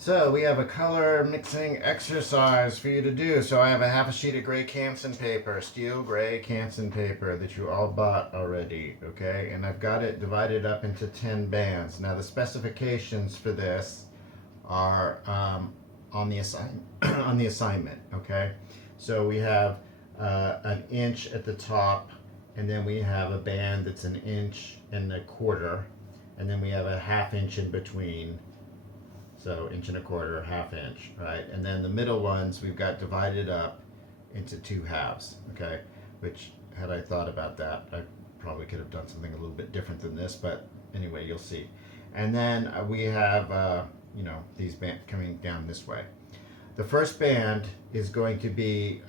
So we have a color mixing exercise for you to do. So I have a half a sheet of gray Canson paper, steel gray Canson paper that you all bought already, okay? And I've got it divided up into 10 bands. Now the specifications for this are on the on the assignment, okay? So we have an inch at the top, and then we have a band that's an inch and a quarter, and then we have a half inch in between, so inch and a quarter, half inch, right? And then the middle ones we've got divided up into two halves, okay? Which, had I thought about that, I probably could have done something a little bit different than this, but anyway, you'll see. And then we have, these bands coming down this way. The first band is going to be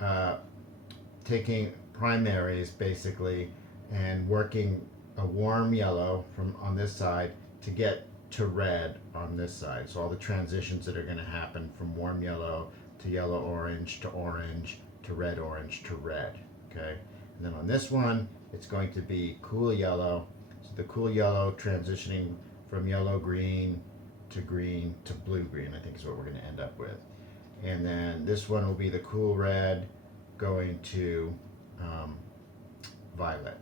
taking primaries basically and working a warm yellow from on this side to get to red on this side. So all the transitions that are going to happen from warm yellow to yellow orange to red orange to red. Okay, and then on this one it's going to be cool yellow. So the cool yellow transitioning from yellow green to blue green, I think is what we're going to end up with. And then this one will be the cool red going to violet.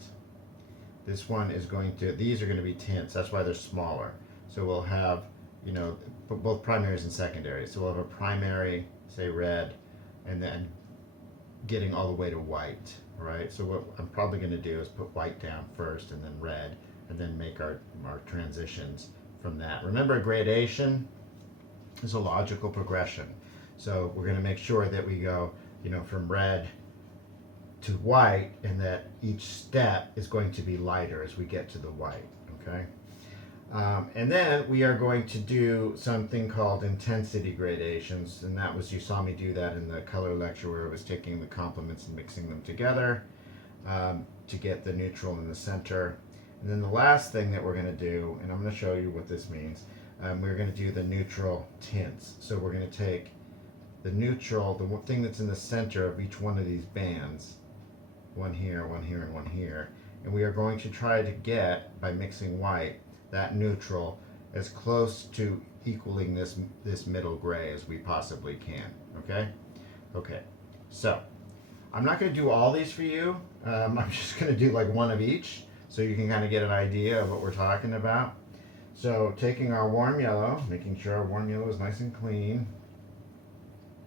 This one is going to, these are going to be tints, that's why they're smaller. So we'll have, both primaries and secondaries. So we'll have a primary, say red, and then getting all the way to white, right? So what I'm probably going to do is put white down first and then red, and then make our transitions from that. Remember, gradation is a logical progression. So we're going to make sure that we go, from red to white, and that each step is going to be lighter as we get to the white, okay? And then we are going to do something called intensity gradations, and that was, you saw me do that in the color lecture where I was taking the complements and mixing them together to get the neutral in the center. And then the last thing that we're going to do, and I'm going to show you what this means, we're going to do the neutral tints. So we're going to take the neutral, the thing that's in the center of each one of these bands, one here, one here, and one here, and we are going to try to get, by mixing white, that neutral as close to equaling this middle gray as we possibly can. Okay, so I'm not going to do all these for you. I'm just going to do like one of each so you can kind of get an idea of what we're talking about. So taking our warm yellow, making sure our warm yellow is nice and clean.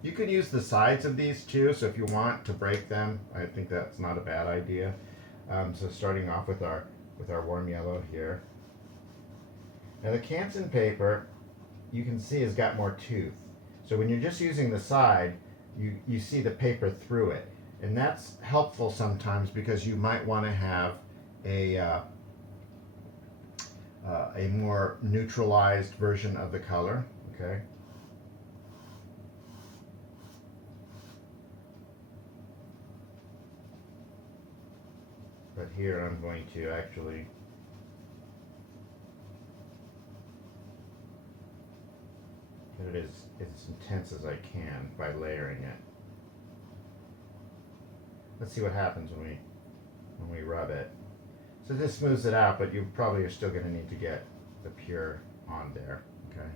You could use the sides of these too, so if you want to break them, I think that's not a bad idea. So starting off with our warm yellow here. Now the Canson paper, you can see, has got more tooth. So when you're just using the side, you see the paper through it. And that's helpful sometimes because you might want to have a more neutralized version of the color, okay? But here I'm going to actually get it as intense as I can by layering it. Let's see what happens when we rub it. So this smooths it out, but you probably are still going to need to get the pure on there. Okay.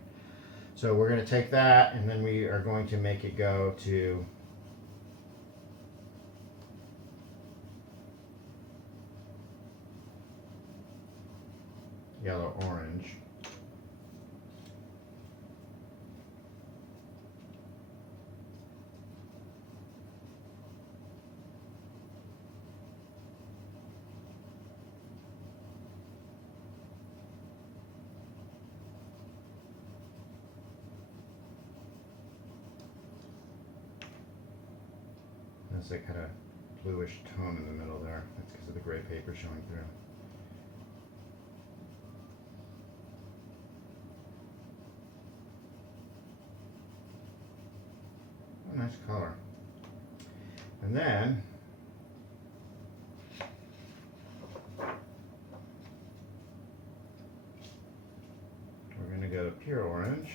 So we're going to take that, and then we are going to make it go to yellow orange. There's a kind of bluish tone in the middle there. That's because of the gray paper showing through. Oh, nice color. And then we're going to go to pure orange.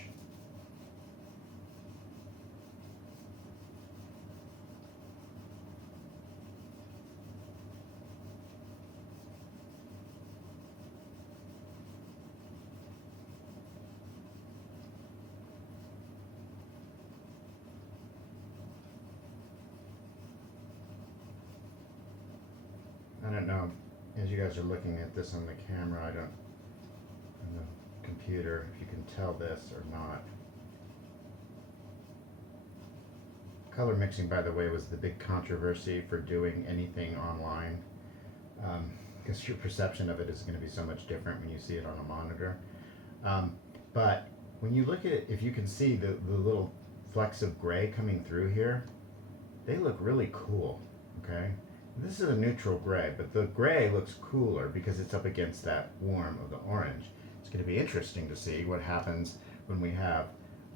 don't know, as you guys are looking at this on the camera, on the computer, if you can tell this or not. Color mixing, by the way, was the big controversy for doing anything online, because your perception of it is going to be so much different when you see it on a monitor. But when you look at it, if you can see the little flecks of gray coming through here, they look really cool, okay? This is a neutral gray, but the gray looks cooler because it's up against that warm of the orange. It's going to be interesting to see what happens when we have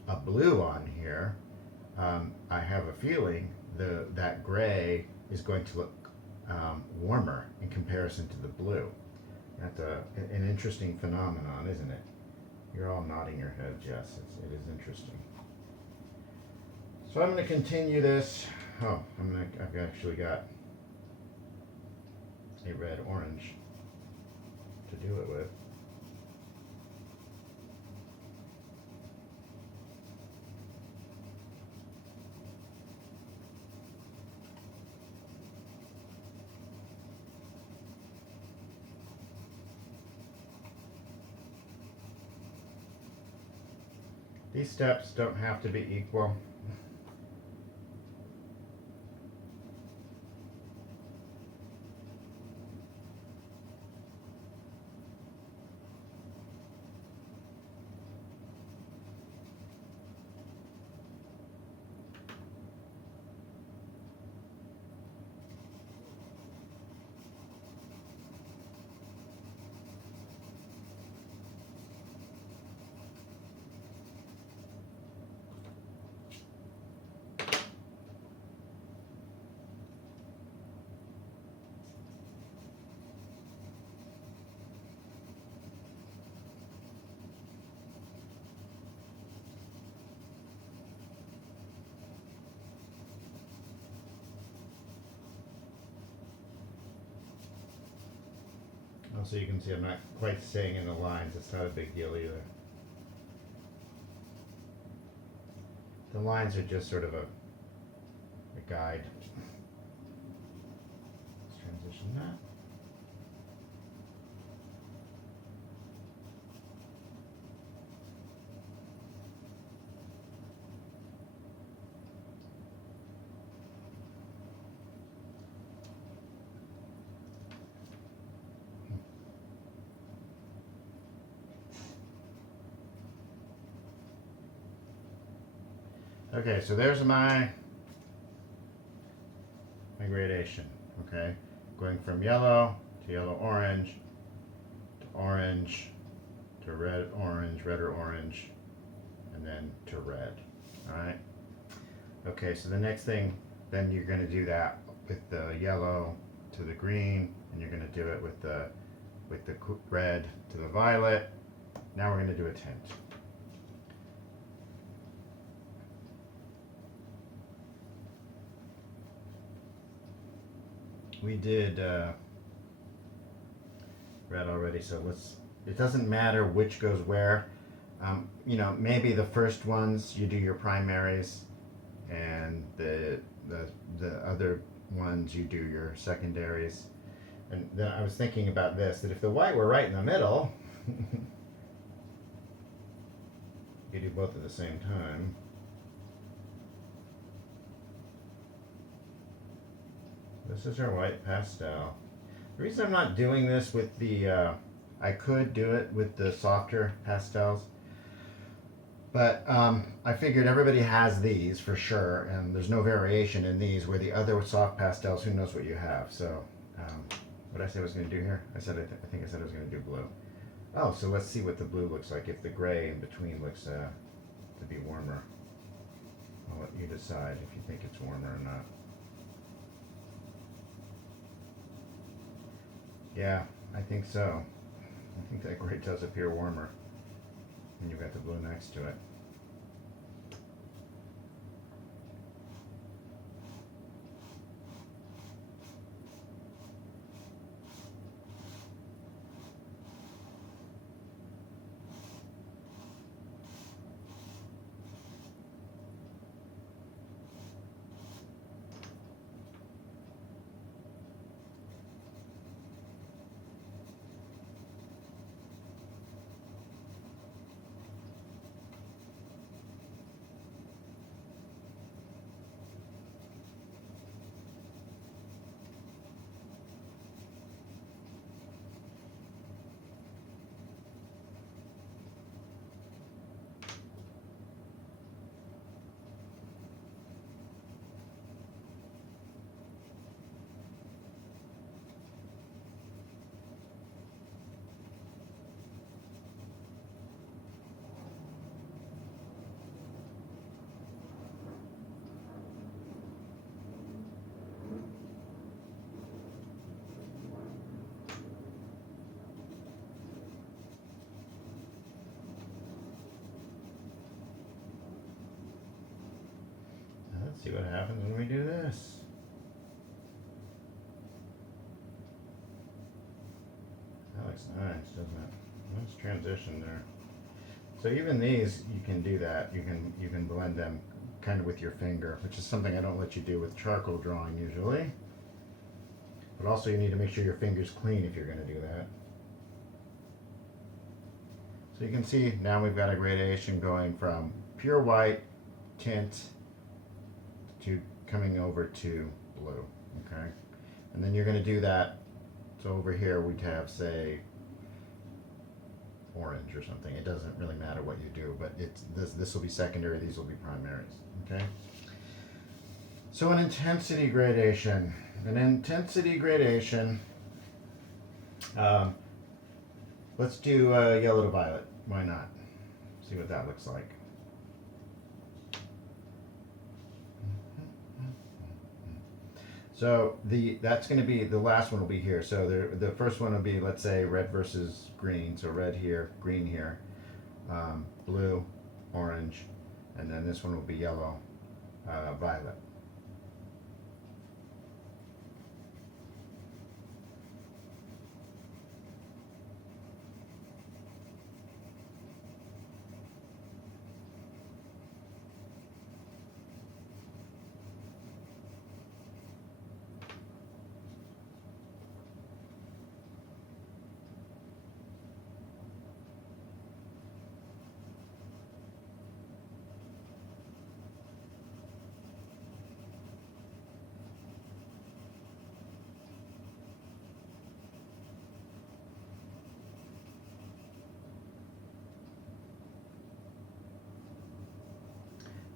a blue on here. I have a feeling that gray is going to look warmer in comparison to the blue. That's an interesting phenomenon, isn't it? You're all nodding your heads, yes, it is interesting. So I'm going to continue this. Oh, I've actually got a red orange to do it with. These steps don't have to be equal. Also, you can see I'm not quite staying in the lines. It's not a big deal either. The lines are just sort of a guide. Let's transition that. Okay, so there's my gradation, okay? Going from yellow to yellow-orange to orange to red-orange, redder-orange, and then to red, all right? Okay, so the next thing, then you're gonna do that with the yellow to the green, and you're gonna do it with the red to the violet. Now we're gonna do a tint. We did red already, so it doesn't matter which goes where. You know, maybe the first ones you do your primaries, and the other ones you do your secondaries. And then I was thinking about this, that if the white were right in the middle, you do both at the same time. This is our white pastel. The reason I'm not doing this with the, I could do it with the softer pastels, but I figured everybody has these for sure, and there's no variation in these, where the other soft pastels, who knows what you have. So, what did I say I was going to do here? I think I said I was going to do blue. Oh, so let's see what the blue looks like, if the gray in between looks to be warmer. I'll let you decide if you think it's warmer or not. Yeah, I think so. I think that gray does appear warmer. And you've got the blue next to it. see what happens when we do this. That looks nice, doesn't it? Nice transition there. So even these, you can do that. You can blend them kind of with your finger, which is something I don't let you do with charcoal drawing usually. But also you need to make sure your finger's clean if you're going to do that. So you can see now we've got a gradation going from pure white tint to coming over to blue, okay? And then you're going to do that. So over here we'd have, say, orange or something. It doesn't really matter what you do, but this will be secondary, these will be primaries, okay? So an intensity gradation. Let's do yellow to violet. Why not? See what that looks like. So that's going to be, the last one will be here. So the first one will be, let's say, red versus green. So red here, green here, blue, orange, and then this one will be yellow, violet.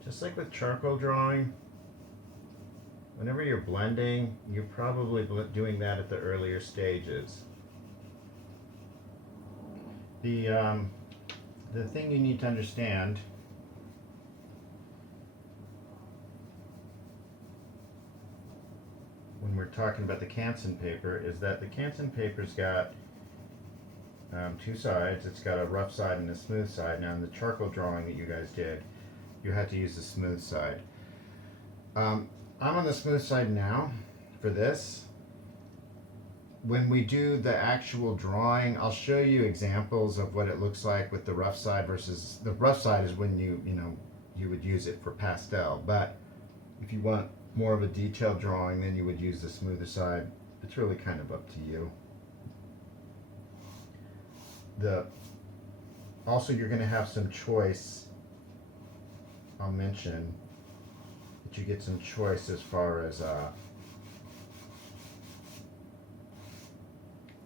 Just like with charcoal drawing, whenever you're blending, you're probably doing that at the earlier stages. The thing you need to understand when we're talking about the Canson paper is that the Canson paper's got two sides. It's got a rough side and a smooth side. Now in the charcoal drawing that you guys did, you had to use the smooth side. I'm on the smooth side now for this. When we do the actual drawing, I'll show you examples of what it looks like with the rough side versus the rough side is when you would use it for pastel. But if you want more of a detailed drawing, then you would use the smoother side. It's really kind of up to you. Also, you're going to have some choice. I'll mention that you get some choice as far as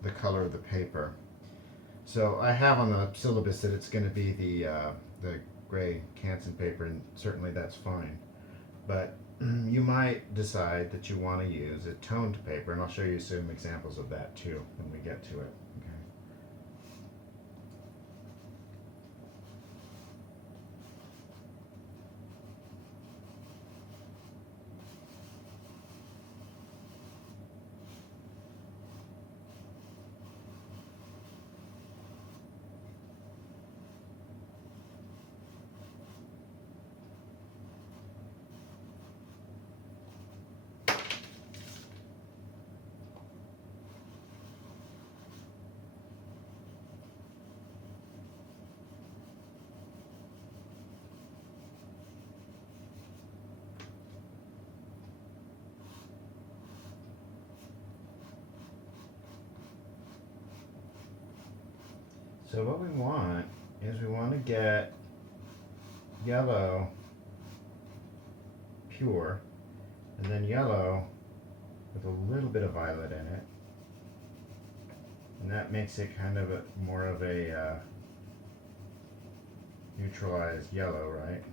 the color of the paper. So I have on the syllabus that it's going to be the gray Canson paper, and certainly that's fine. But you might decide that you want to use a toned paper, and I'll show you some examples of that too when we get to it. Okay. So what we want is we want to get yellow pure, and then yellow with a little bit of violet in it, and that makes it kind of more of a neutralized yellow, right?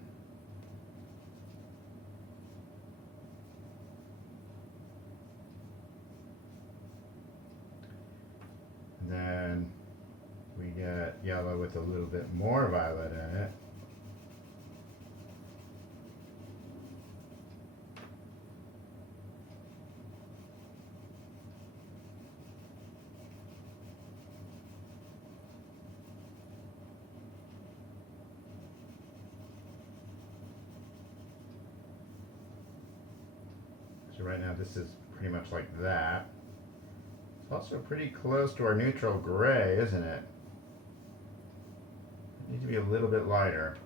And then we get yellow with a little bit more violet in it. right now this is pretty much like that. It's also pretty close to our neutral gray, isn't it? It needs to be a little bit lighter.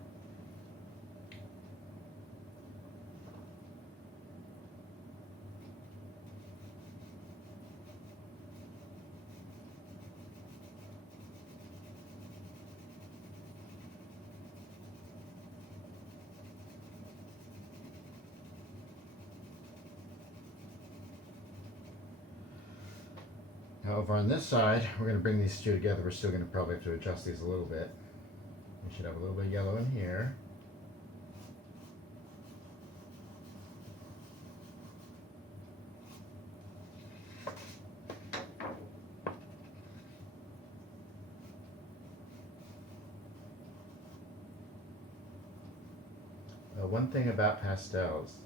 Now over on this side, we're going to bring these two together. We're still going to probably have to adjust these a little bit. We should have a little bit of yellow in here. One thing about pastels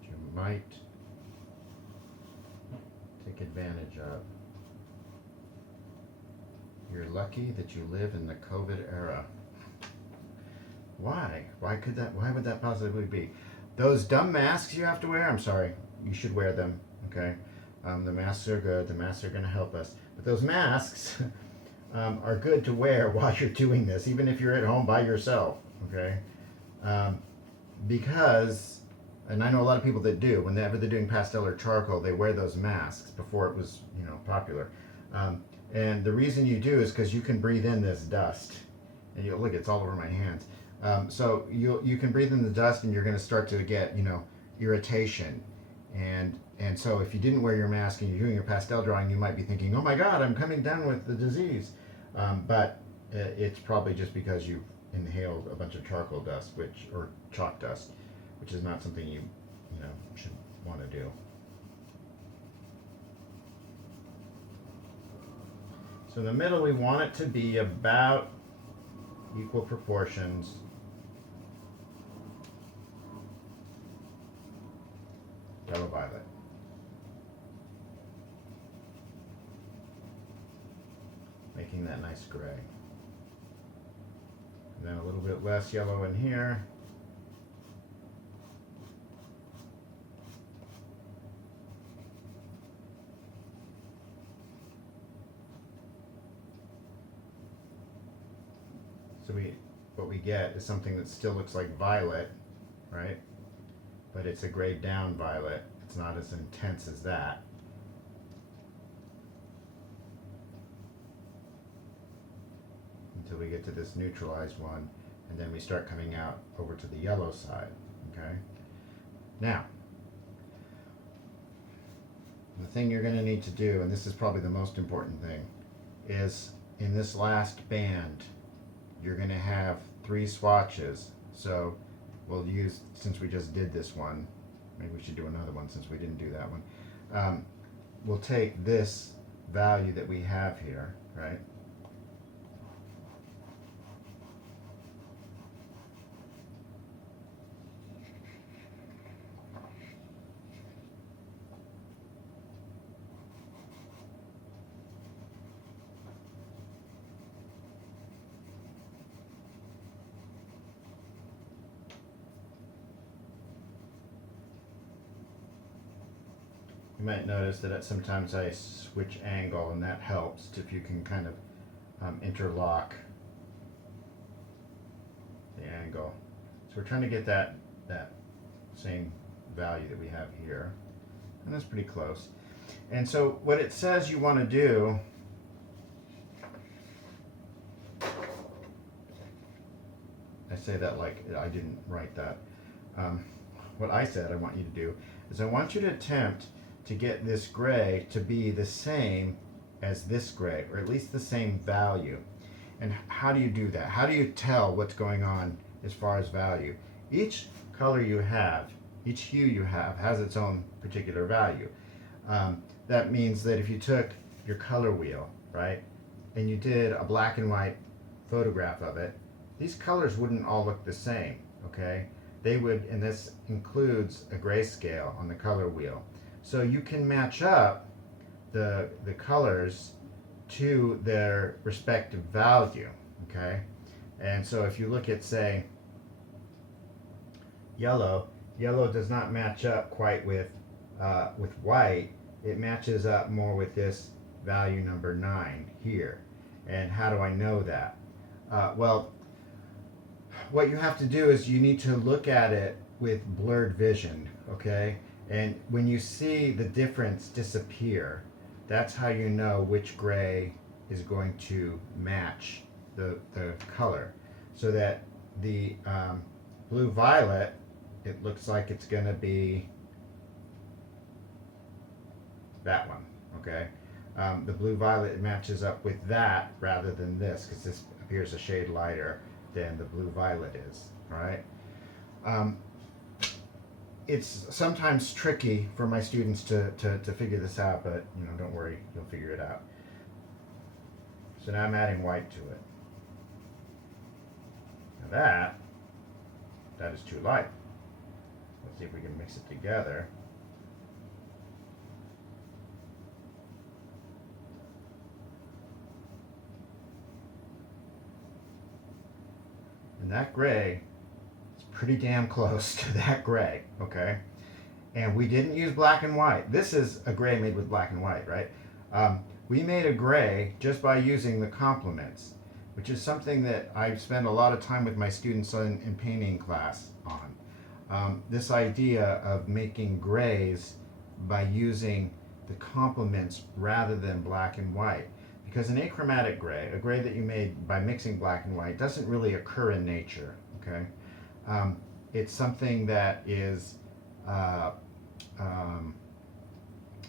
that you might take advantage of. You're lucky that you live in the COVID era. Why? Why would that possibly be? Those dumb masks you have to wear, I'm sorry, you should wear them, okay? The masks are good, the masks are gonna help us. But those masks are good to wear while you're doing this, even if you're at home by yourself, okay? Because, and I know a lot of people that do, whenever they're doing pastel or charcoal, they wear those masks before it was, popular. And the reason you do is because you can breathe in this dust. And you look, it's all over my hands. So you can breathe in the dust, and you're going to start to get, irritation. And so if you didn't wear your mask and you're doing your pastel drawing, you might be thinking, oh my God, I'm coming down with the disease. But it's probably just because you've inhaled a bunch of charcoal dust, or chalk dust, which is not something you should want to do. So in the middle, we want it to be about equal proportions. Yellow, violet. Making that nice gray. And then a little bit less yellow in here. So what we get is something that still looks like violet, right? But it's a grayed down violet. It's not as intense as that. Until we get to this neutralized one, and then we start coming out over to the yellow side, okay? Now, the thing you're going to need to do, and this is probably the most important thing, is in this last band, you're going to have 3 swatches. So we'll use, since we just did this one, maybe we should do another one since we didn't do that one. We'll take this value that we have here, right? You might notice that sometimes I switch angle, and that helps if you can kind of interlock the angle. So we're trying to get that same value that we have here, and that's pretty close. And so what it says you want to do, I say that like I didn't write that. What I said I want you to do is I want you to attempt to get this gray to be the same as this gray, or at least the same value. And how do you do that? How do you tell what's going on as far as value? Each color you have, each hue you have, has its own particular value. That means that if you took your color wheel, right, and you did a black and white photograph of it, these colors wouldn't all look the same, okay? They would, and this includes a grayscale on the color wheel. So you can match up the colors to their respective value, okay? And so if you look at, say, yellow does not match up quite with with white, it matches up more with this value number 9 here. And how do I know that? Well, what you have to do is you need to look at it with blurred vision, okay? And when you see the difference disappear, that's how you know which gray is going to match the color. So that the blue violet, it looks like it's going to be that one, okay? The blue violet matches up with that rather than this, because this appears a shade lighter than the blue violet is, all right? It's sometimes tricky for my students to figure this out, but don't worry, you'll figure it out. So now I'm adding white to it. Now that is too light. Let's see if we can mix it together. And that gray is pretty damn close to that gray, okay? And we didn't use black and white. This is a gray made with black and white, right? We made a gray just by using the complements, which is something that I spend a lot of time with my students in painting class on. This idea of making grays by using the complements rather than black and white. Because an achromatic gray, a gray that you made by mixing black and white, doesn't really occur in nature, okay? It's something that is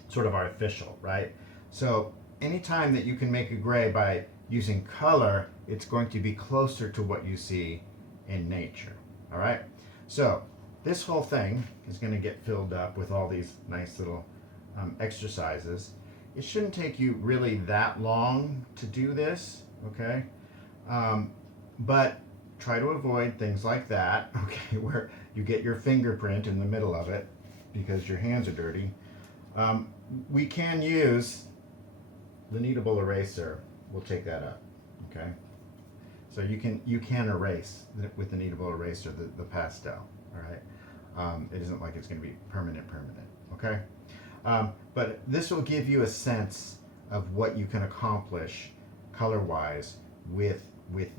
sort of artificial, right? So anytime that you can make a gray by using color, it's going to be closer to what you see in nature, all right? So this whole thing is going to get filled up with all these nice little exercises. It shouldn't take you really that long to do this, okay? But try to avoid things like that, okay, where you get your fingerprint in the middle of it because your hands are dirty. We can use the kneadable eraser. We'll take that up, okay? So you can erase with the kneadable eraser the pastel, all right? It isn't like it's going to be permanent, okay? But this will give you a sense of what you can accomplish color-wise with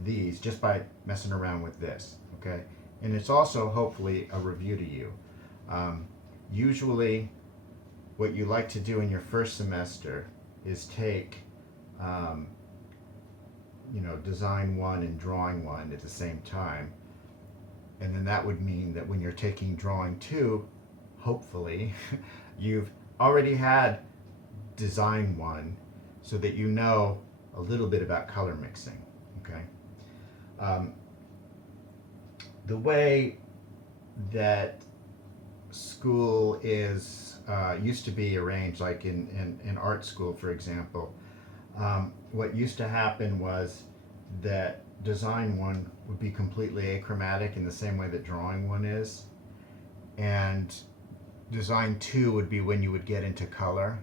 these just by messing around with this, okay? And it's also hopefully a review to you. Usually what you like to do in your first semester is take design 1 and drawing 1 at the same time, and then that would mean that when you're taking drawing 2, hopefully you've already had design 1 so that you know a little bit about color mixing, okay? The way that school is used to be arranged, like in art school, for example, what used to happen was that design 1 would be completely achromatic in the same way that drawing 1 is, and design 2 would be when you would get into color.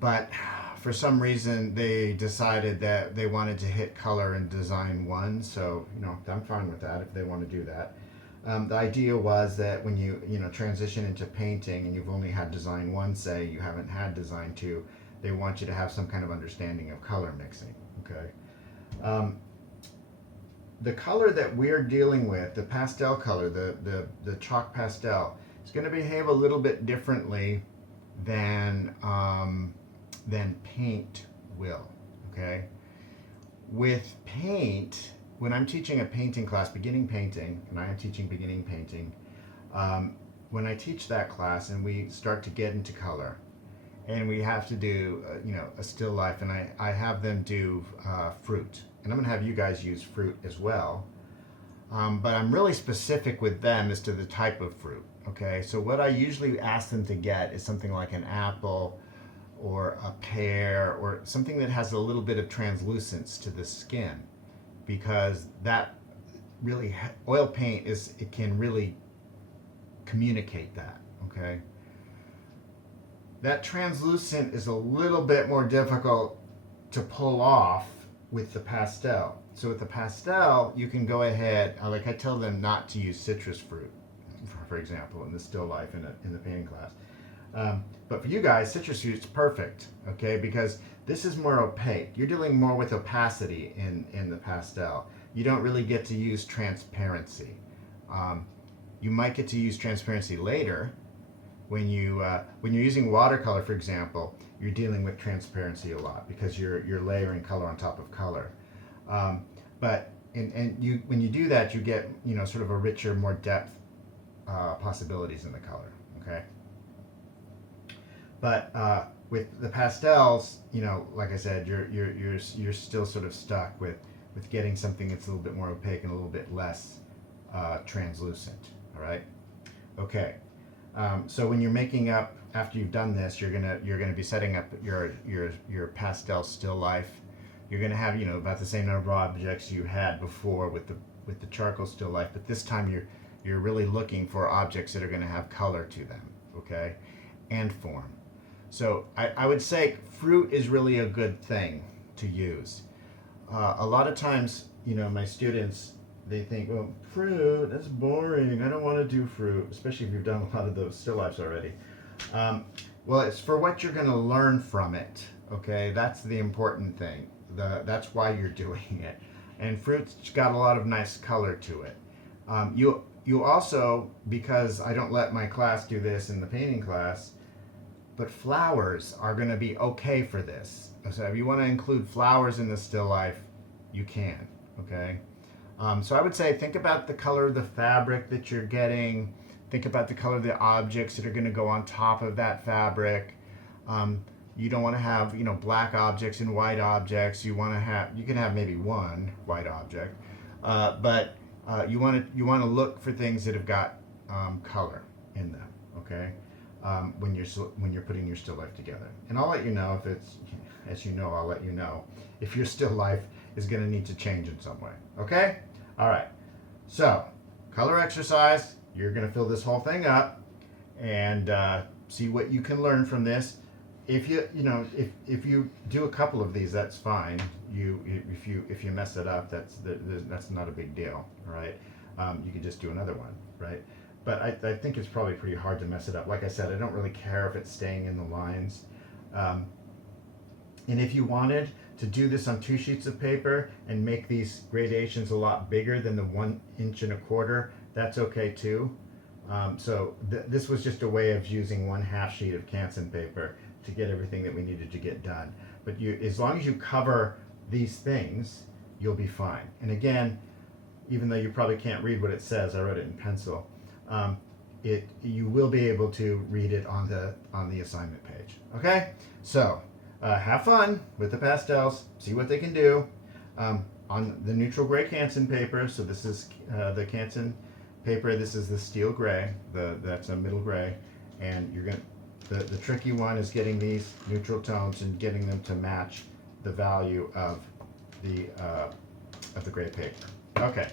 But for some reason they decided that they wanted to hit color in design 1, so I'm fine with that if they want to do that. The idea was that when you transition into painting and you've only had design 1, say, you haven't had design 2, they want you to have some kind of understanding of color mixing, okay? The color that we're dealing with, the pastel color, the chalk pastel, is going to behave a little bit differently than paint will, okay? With paint, when I'm teaching a painting class, beginning painting, and I am teaching beginning painting, when I teach that class and we start to get into color, and we have to do a still life, and I have them do fruit, and I'm going to have you guys use fruit as well, but I'm really specific with them as to the type of fruit, okay? So what I usually ask them to get is something like an apple or a pear or something that has a little bit of translucence to the skin, because that really, oil paint it can really communicate that, okay? That translucent is a little bit more difficult to pull off with the pastel. So with the pastel, you can go ahead, like I tell them not to use citrus fruit, for example, in the still life in the painting class. But for you guys, Citrus Fruit's perfect, okay, because this is more opaque. You're dealing more with opacity in the pastel. You don't really get to use transparency. You might get to use transparency later when you're using watercolor, for example. You're dealing with transparency a lot because you're layering color on top of color. But when you do that, you get sort of a richer, more depth possibilities in the color. Okay. But with the pastels, like I said, you're still sort of stuck with getting something that's a little bit more opaque and a little bit less translucent. All right. Okay. So when you're making up, after you've done this, you're gonna be setting up your pastel still life. You're gonna have about the same number of objects you had before with the charcoal still life, but this time you're really looking for objects that are gonna have color to them, okay, and form. So I would say fruit is really a good thing to use. A lot of times, my students, they think, well, fruit, that's boring. I don't want to do fruit, especially if you've done a lot of those still lifes already. Well, it's for what you're going to learn from it, okay? That's the important thing. That's why you're doing it. And fruit's got a lot of nice color to it. You also, because I don't let my class do this in the painting class, but flowers are going to be okay for this. So if you want to include flowers in the still life, you can, okay? So I would say think about the color of the fabric that you're getting. Think about the color of the objects that are going to go on top of that fabric. You don't want to have black objects and white objects. You can have maybe one white object, but you want to look for things that have got color in them. Okay. When you're putting your still life together, and I'll let you know if it's, I'll let you know if your still life is going to need to change in some way. Okay. All right. So color exercise. You're going to fill this whole thing up and see what you can learn from this. If if you do a couple of these, that's fine. If you mess it up, that's not a big deal. All right. You can just do another one, right? But I think it's probably pretty hard to mess it up. Like I said, I don't really care if it's staying in the lines. And if you wanted to do this on 2 sheets of paper and make these gradations a lot bigger than the 1 1/4 inches, that's okay too. So this was just a way of using 1/2 sheet of Canson paper to get everything that we needed to get done. But as long as you cover these things, you'll be fine. And again, even though you probably can't read what it says, I wrote it in pencil. You will be able to read it on the assignment page. Okay, so have fun with the pastels. See what they can do on the neutral gray Canson paper. So this is the Canson paper. This is the steel gray. That's a middle gray, and you're gonna. The tricky one is getting these neutral tones and getting them to match the value of the gray paper. Okay.